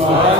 와.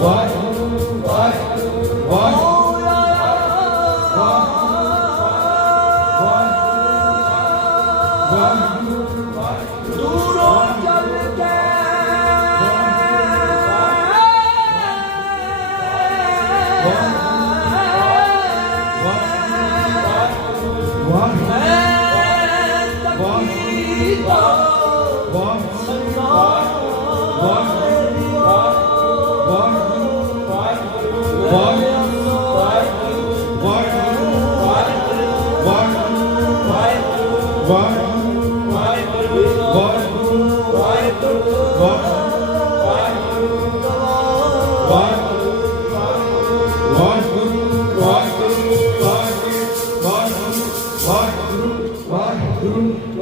What? What? What? What?